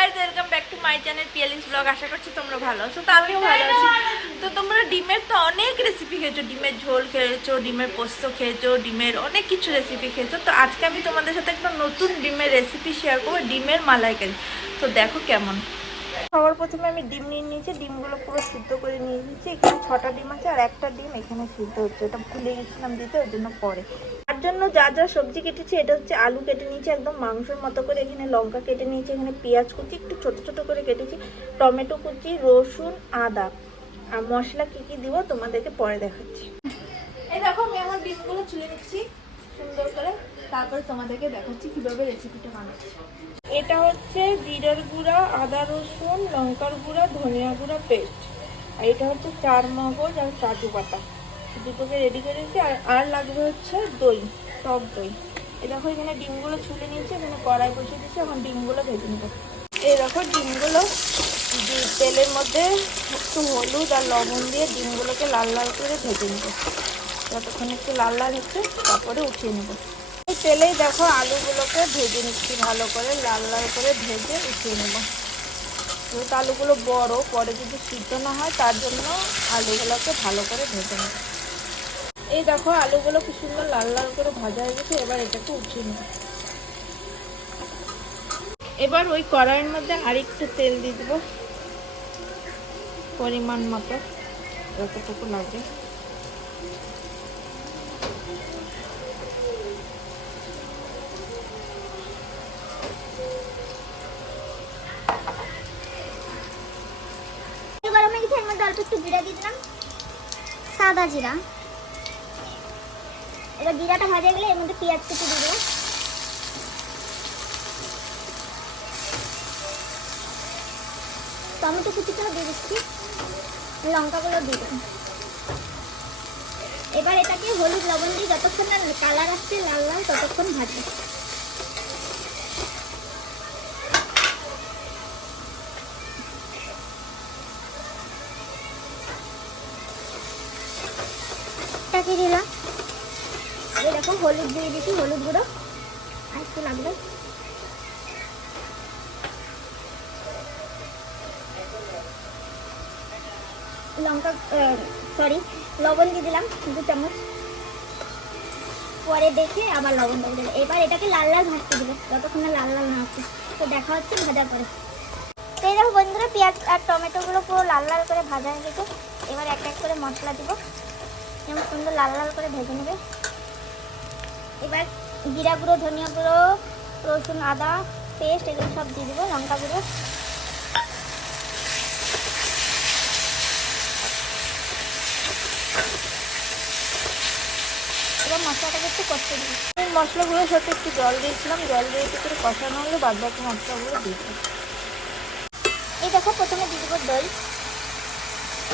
Guys welcome back to my channel পিএলিস blog আশা করছি তোমরা ভালো আছো, তো আমিও ভালো আছি। তো তোমরা ডিমের তো অনেক রেসিপি খেয়েছো, ডিমের ঝোল খেয়েছো, ডিমের পোস্ত খেয়েছো, ডিমের অনেক কিছু রেসিপি খেয়েছো। তো আজকে আমি তোমাদের সাথে একটা নতুন ডিমের রেসিপি শেয়ার করব, ডিমের মালাইকারি। তো দেখো কেমন। সবার প্রথমে আমি ডিম নিয়ে নিয়েছি, ডিমগুলো পুরো সিদ্ধ করে নিয়ে নিয়েছি। এখানে ছটা ডিম আছে আর একটা ডিম এখানে সিদ্ধ হচ্ছে। এটা ভুলে গেছিলাম দিতে, ওই জন্য পরে। জন্য যা যা সবজি কেটেছি এটা হচ্ছে আলু কেটে নিয়েছি একদম মাংসের মতো করে এখানে লঙ্কা কেটে নিয়েছি এখানে পেঁয়াজ কুচি একটু ছোট ছোট করে কেটেছি টমেটো কুচি রসুন আদা। আর মশলা কি কি দিব তোমাদেরকে পরে দেখাচ্ছি। এই দেখো আমি আমার ডিমগুলো ছুলে নিচ্ছি সুন্দর করে। তারপরে তোমাদেরকে দেখাচ্ছি কীভাবে রেসিপিটা বানাচ্ছি। এটা হচ্ছে জিরার গুঁড়া আদা রসুন লঙ্কার গুঁড়া ধনিয়া গুঁড়া পেস্ট। আর এটা হচ্ছে চার মগজ আর কাজু বাটা। দুটোকে রেডি করে দিচ্ছি আর আর লাগবে হচ্ছে দই, টক দই। এই দেখো, এখানে ডিমগুলো ছুলে নিয়েছি, এখানে কড়াই বসিয়ে দিচ্ছি এখন ডিমগুলো ভেজে নেব। এই দেখো, ডিমগুলো তেলের মধ্যে একটু হলুদ আর লবণ দিয়ে ডিমগুলোকে লাল লাল করে ভেজে নেব। যতক্ষণ একটু লাল লাল হচ্ছে, তারপরে উঠিয়ে নেব। এই তেলেই দেখো, আলুগুলোকে ভেজে নিচ্ছি, ভালো করে লাল লাল করে ভেজে উঠিয়ে নেব। যেহেতু আলুগুলো বড়, পরে যদি সিদ্ধ না হয়, তার জন্য আলুগুলোকে ভালো করে ভেজে নেব। এই দেখো আলুগুলো কি সুন্দর লাল লাল করে ভাজা হয়ে গেছে, এবার এটাকে উঠিয়ে নেব। এবার ওই কড়াইয়ের মধ্যে আরেকটু তেল দিয়ে দেবো, পরিমাণ মতো, যতটুকু লাগে। জিরা দিয়ে দিলাম, সাদা জিরা। এবার জিরাটা ভাজা গেলে এর মধ্যে পেঁয়াজ দিয়ে দিলাম টমেটো কুচিটাও দিয়ে দিচ্ছি। লঙ্কাগুলো দিয়ে এবার এটাকে হলুদ লবণ দিয়ে যতক্ষণ না কালার আসছে লাল লাল ততক্ষণ ভাজবো। দিলাম। দেখো হলুদ দিয়ে দিচ্ছি হলুদ গুঁড়ো। আর একটু লাগবে। লঙ্কা সরি লবণ দিয়ে দিলাম দু চামচ। পরে দেখে আবার লবণ দিয়ে দিলাম। এবার এটাকে লাল লাল ভাজতে দিল যতক্ষণ লাল লাল না আসছে তো দেখা হচ্ছে ভাজার পরে। তো এই দেখো বন্ধুরা, পেঁয়াজ আর টমেটোগুলো পুরো লাল লাল করে ভাজা হয়ে গেছে। এবার এক এক করে মশলা দিব। যেমন সুন্দর লাল লাল করে ভেজে নেবে। এবার জিরা গুঁড়ো, ধনিয়া গুঁড়ো, রসুন, আদা, পেস্ট এগুলো সব দিয়ে দেবো, লঙ্কা গুঁড়ো। এবার মশলাটাকে একটু কষতে দিবি। এই মশলাগুলোর সাথে একটু জল দিয়েছিলাম, জল দিয়ে একটু করে কষানো হলে বাদ বাকি মশলাগুলো দিয়ে। এই দেখো, প্রথমে দিয়ে দেবো দই।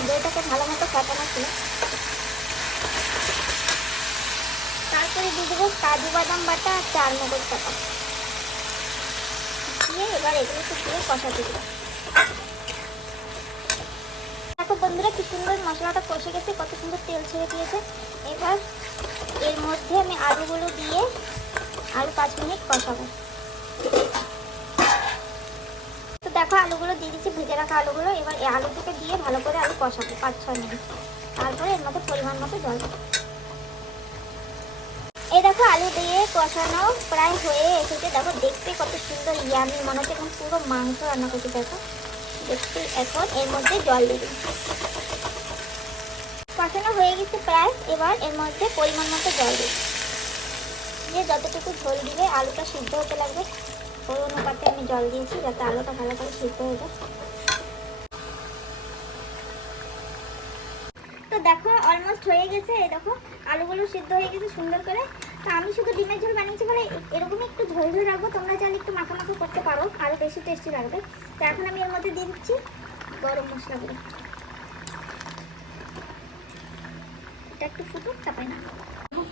দইটাকে ভালো মতো কাটানো ছিল তারপরে দিয়ে কাজু বাদাম বাটা চার মগজ বাটা। দিয়ে এবার এগুলোকে দিয়ে কষাতে দেবো। দেখো বন্ধুরা, কি সুন্দর মশলাটা কষে গেছে, কত সুন্দর তেল ছেড়ে দিয়েছে। এবার এর মধ্যে আমি আলুগুলো দিয়ে আরও পাঁচ মিনিট কষাবো। তো দেখো, আলুগুলো দিয়ে দিচ্ছি ভেজে রাখা আলুগুলো। এবার এই আলুটাকে দিয়ে ভালো করে আলু কষাবো, পাঁচ ছয় মিনিট। তারপরে এর মধ্যে পরিমাণ মতো জল দেবো। এই দেখো আলু দিয়ে কষানো প্রায় হয়ে এসেছে। দেখো দেখতে কত সুন্দর ইয়ামি মনে হচ্ছে এখন পুরো মাংস রান্না করতে দেখো। দেখতে এখন এর মধ্যে জল দিয়ে কষানো হয়ে গেছে প্রায়, এবার এর মধ্যে পরিমাণ মতো জল দিই দিয়ে যতটুকু ঝোল দিবে আলুটা সিদ্ধ হতে লাগবে, ওই অনুপাতে আমি জল দিয়েছি যাতে আলুটা ভালো করে সিদ্ধ হয়ে যায়। তো দেখো অলমোস্ট হয়ে গেছে, এই দেখো, আলুগুলো সিদ্ধ হয়ে গেছে সুন্দর করে। তো আমি শুধু ডিমের ঝোল বানিয়েছি বলে এরকমই একটু ঝোল ঝোল রাখব, তোমরা চাইলে একটু মাখা মাখা করতে পারো আরও বেশি টেস্টি লাগবে। তো এখন আমি এর মধ্যে দিয়ে দিচ্ছি গরম মশলাগুলো এটা একটু ফুটুক, তারপরে না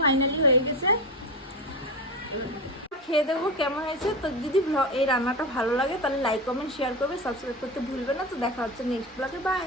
ফাইনালি হয়ে গেছে। খেয়ে দেবো কেমন হয়েছে। তো যদি এই রান্নাটা ভালো লাগে, তাহলে লাইক কমেন্ট শেয়ার করবে সাবস্ক্রাইব করতে ভুলবে না। তো দেখা হচ্ছে নেক্সট ব্লগে বাই